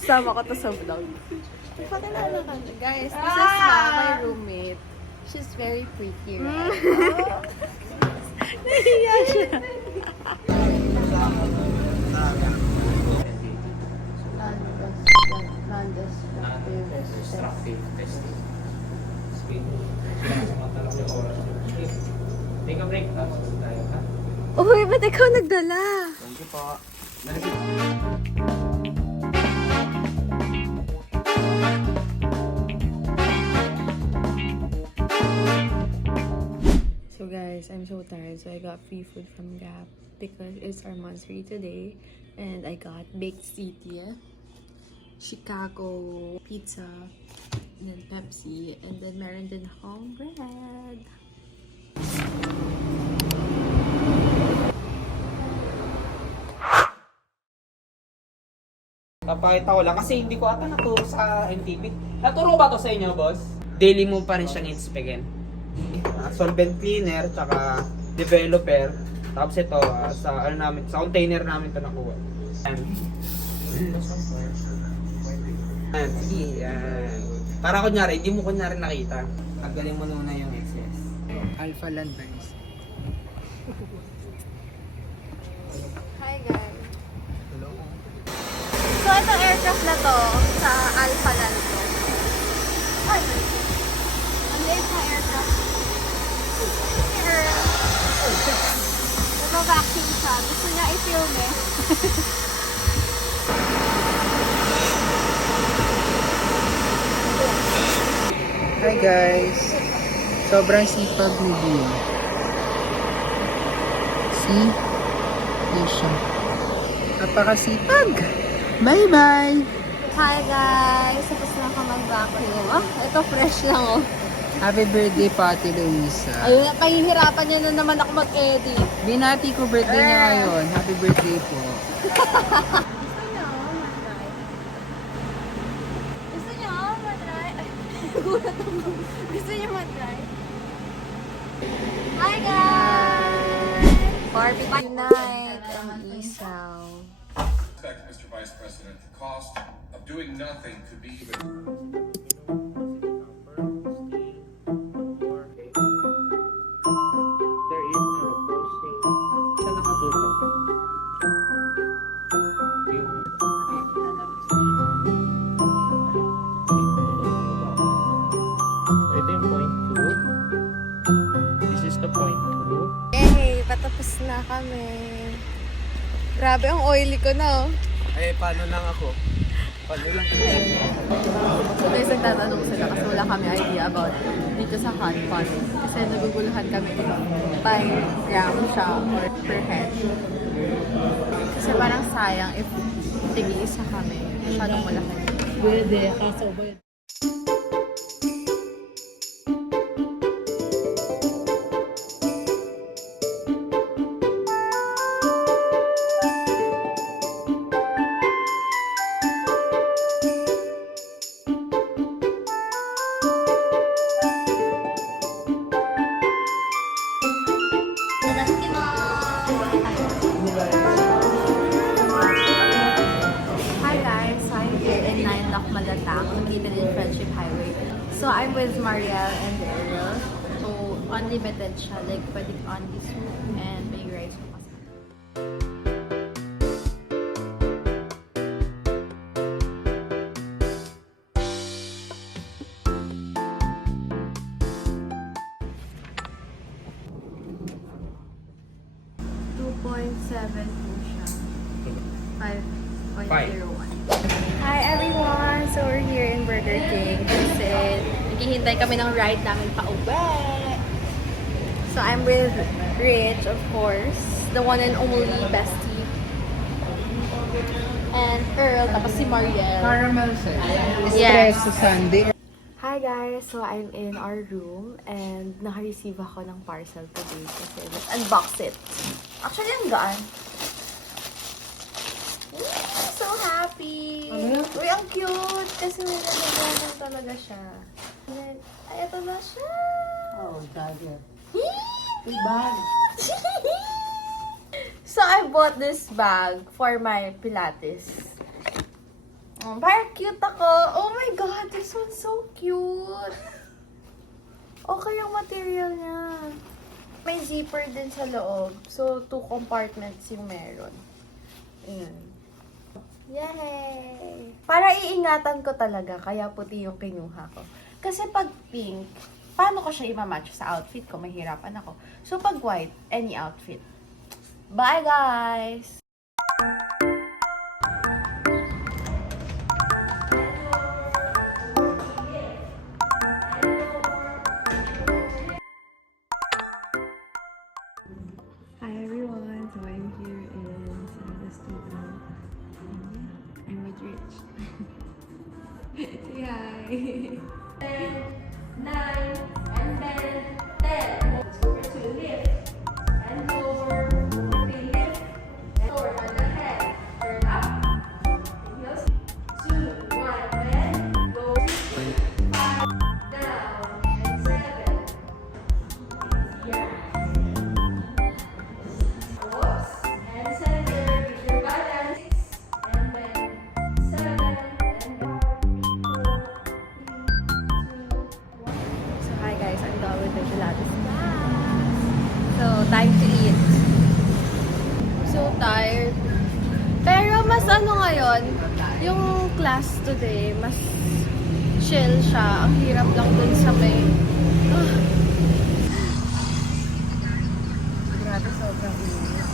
Sama ko to sa vlog. Pakilala ka na. Guys, this is my roommate. She's very pretty, right? Nahiya siya. Non-destructive testing. Speed. Take a break. Tapos tayo, ha? Uy, ba't ikaw nagdala? Thank you po. So guys, I'm so tired, so I got free food from Gap because it's our monthsary today, and I got baked city, Chicago pizza, and then Pepsi, and then meron din home bread. Papakita ko lang kasi hindi ko ata naturo sa NTV. Naturo ba to sa inyo, boss? Daily mo pa rin siyang inspectin. Solvent cleaner, tsaka developer. Tapos ito, sa ano namin, sa container namin ito nakuha. Ayan, sige, yan. Para kunyari, hindi mo kunyari nakita. Tanggalin mo muna yung excess. Alpha Land Boys. Hi guys. So itong aircraft na to sa Alpha Land to. Ay! Ang liit na aircraft. Nag-vacuum siya. Gusto niya i-film eh. Hi guys! Sobrang sipag ni Bea. See? Yan siya. Napakasipag! Bye-bye! Hi guys! Tapos na ako mag-vacuum. Ah, ito fresh lang oh. Happy birthday, Pati Luisa. Ayun, pahihirapan niya na naman ako mag-edit. Binati ko birthday niya ngayon. Happy birthday po. Gusto niyo mag-try? Ay, gulat ako. Gusto niyo mag-try? Hi guys! Barbecue night ang isaw. Mr. Vice President, the cost of doing nothing could be even. There is a posting. Saan nakatutok? Yung... Ito yung point 2. This is the point 2. Yay! Patapos na kami. Grabe, ang oily ko na oh. Eh, paano lang ako? Paano lang ako? Guys, nagtatanong sila kasi wala kami idea about dito sa hot pot. Kasi naguguluhan kami kung 5 grams siya or per head. Kasi parang sayang if tig-isa kami. Masyadong malaki. Pwede, kaso ba yun? Hi guys, so I'm here in 9 Lock Malatang, located in Friendship Highway. So I'm with Mariel and Ariel. So unlimited siya, like pwede only soup and may rice mo kasi. $2.7 po siya. 5.01. Hi everyone! So we're here in Burger King kasi naghihintay kami ng ride namin pa uwi. So I'm with Rich, of course, the one and only bestie. And Earl, tapos si Mariel. Caramel sir. Yes. Espresso Sunday. Hi guys! So I'm in our room and naka-receive ako ng parcel today kasi let's unbox it. Actually, ang gaan. So happy! Uy, ang cute! Kasi may nalagyan talaga siya. And then, ay, ito na siya! Oh, dagger. Uy, bag! So I bought this bag for my Pilates. Oh, parang cute ako. Oh my God, this one's so cute. Okay yung material niya. May zipper din sa loob. So, 2 compartments yung meron. Ayan. Yay! Para iingatan ko talaga, kaya puti yung kinuha ko. Kasi pag pink, paano ko siya i-match sa outfit ko? Mahirapan ako. So, pag white, any outfit. Bye, guys! Hi everyone, so I'm here in Canada Studio. And yeah, I'm with Rich. Say hi! 10, 9, and then 10. Let's go to lift. And over. Okay, lift. And forward on the head. Turn up. Heels. 2, 1, bend. Go. 5, down. And 7. Yeah. Whoops. And center. With your balance. 6. And then 7. And 5, 4, 3, 2, 1. So hi guys, I'm done with the Pilates class. So time to eat. So tired. Pero mas ano ngayon, yung class today, mas chill siya. Ang hirap lang dun sa may... Grabe, sobrang init.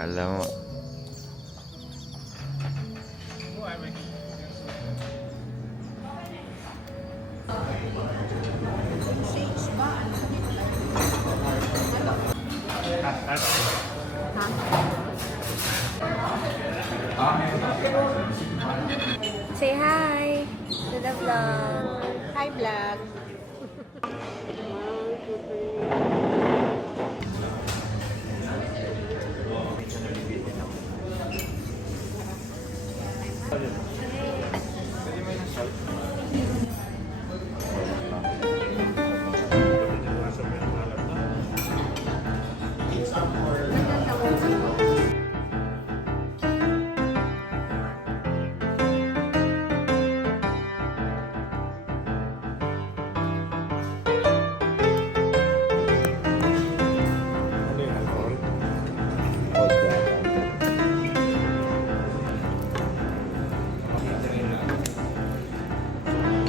Alam mo. Say hi to the vlog. Hi vlog.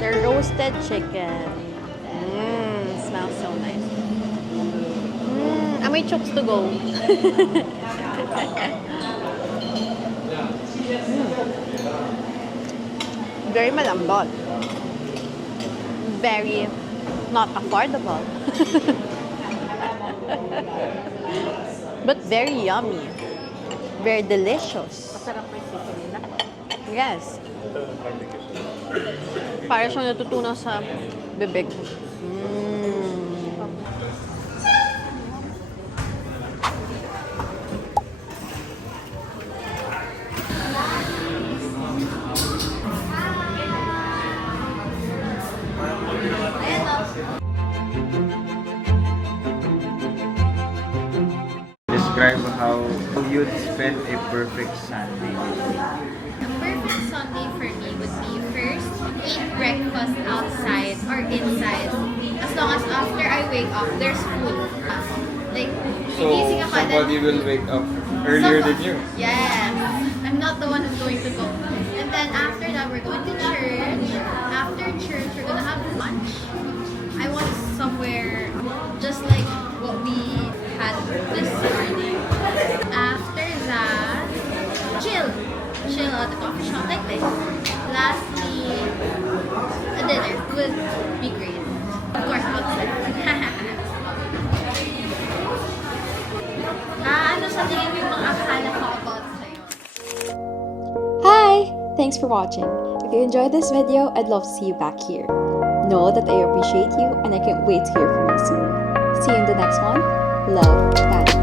The roasted chicken. Smells so nice. Amoy chokes to go. Very malambot. Very not affordable. But very yummy. Very delicious. Masarap yung chicken nila. Yes. Para siyang natutunaw sa bibig. describe how you'd spend a perfect Sunday with me? A perfect Sunday for me would be first, eat breakfast outside or inside. As long as after I wake up, there's food. Like, So, gigising ako and then- somebody will wake up earlier than you. Yes. I'm not the one who's going to go. And then after that, we're going to church. After church, we're gonna have lunch. I want somewhere just like what we had this morning. After that, chill. Chill at the coffee shop like this. Lastly, a dinner would be great. Of course, outside. Ano sa tingin mo yung mga akala ko about sa'yo? Hi! Thanks for watching. If you enjoyed this video, I'd love to see you back here. Know that I appreciate you and I can't wait to hear from you soon. See you in the next one. Love, Patty.